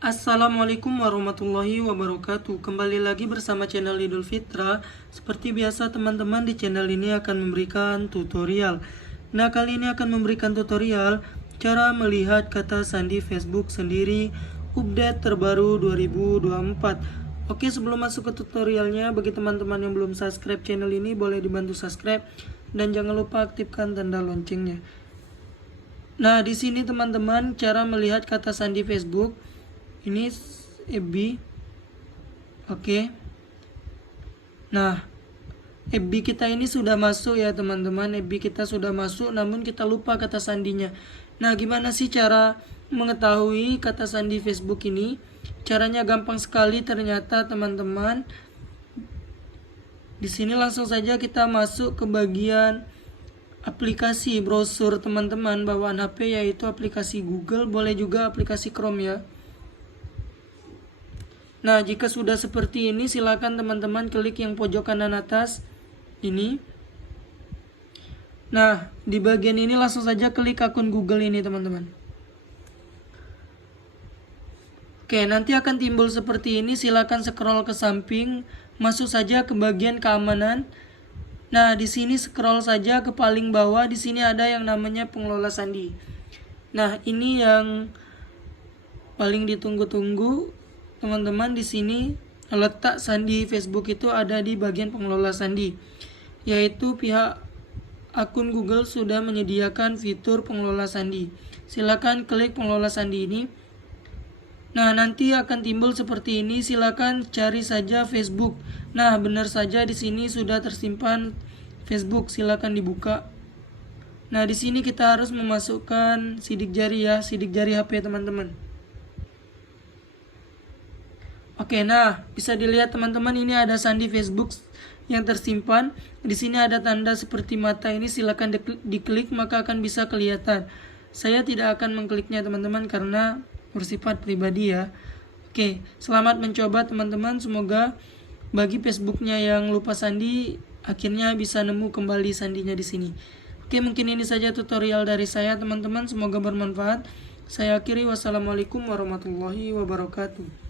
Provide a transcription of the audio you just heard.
Assalamualaikum warahmatullahi wabarakatuh. Kembali lagi bersama channel Idul Fitra. Seperti biasa teman-teman, di channel ini akan memberikan tutorial. Nah, kali ini akan memberikan tutorial cara melihat kata sandi Facebook sendiri update terbaru 2024. Oke, sebelum masuk ke tutorialnya, bagi teman-teman yang belum subscribe channel ini boleh dibantu subscribe dan jangan lupa aktifkan tanda loncengnya. Nah, di sini teman-teman, cara melihat kata sandi Facebook ini FB. Oke. Nah, FB kita ini sudah masuk ya teman-teman. FB kita sudah masuk namun kita lupa kata sandinya. Nah, gimana sih cara mengetahui kata sandi Facebook ini? Caranya gampang sekali ternyata teman-teman. Di sini langsung saja kita masuk ke bagian aplikasi browser teman-teman bawaan HP, yaitu aplikasi Google, boleh juga aplikasi Chrome ya. Nah, jika sudah seperti ini, silakan teman-teman klik yang pojok kanan atas ini. Nah, di bagian ini langsung saja klik akun Google ini teman-teman. Oke, nanti akan timbul seperti ini. Silakan scroll ke samping, masuk saja ke bagian keamanan. Nah, di sini scroll saja ke paling bawah. Di sini ada yang namanya pengelola sandi. Nah, ini yang paling ditunggu-tunggu teman-teman. Di sini letak sandi Facebook itu ada di bagian pengelola sandi, yaitu pihak akun Google sudah menyediakan fitur pengelola sandi. Silakan klik pengelola sandi ini. Nah, nanti akan timbul seperti ini. Silakan cari saja Facebook. Nah, benar saja di sini sudah tersimpan Facebook. Silakan dibuka. Nah, di sini kita harus memasukkan sidik jari ya, sidik jari HP teman-teman. Oke, nah bisa dilihat teman-teman, ini ada sandi Facebook yang tersimpan. Di sini ada tanda seperti mata ini. Silakan diklik maka akan bisa kelihatan. Saya tidak akan mengkliknya teman-teman karena bersifat pribadi ya. Oke, selamat mencoba teman-teman. Semoga bagi Facebooknya yang lupa sandi akhirnya bisa nemu kembali sandinya di sini. Oke, mungkin ini saja tutorial dari saya teman-teman. Semoga bermanfaat. Saya akhiri, wassalamualaikum warahmatullahi wabarakatuh.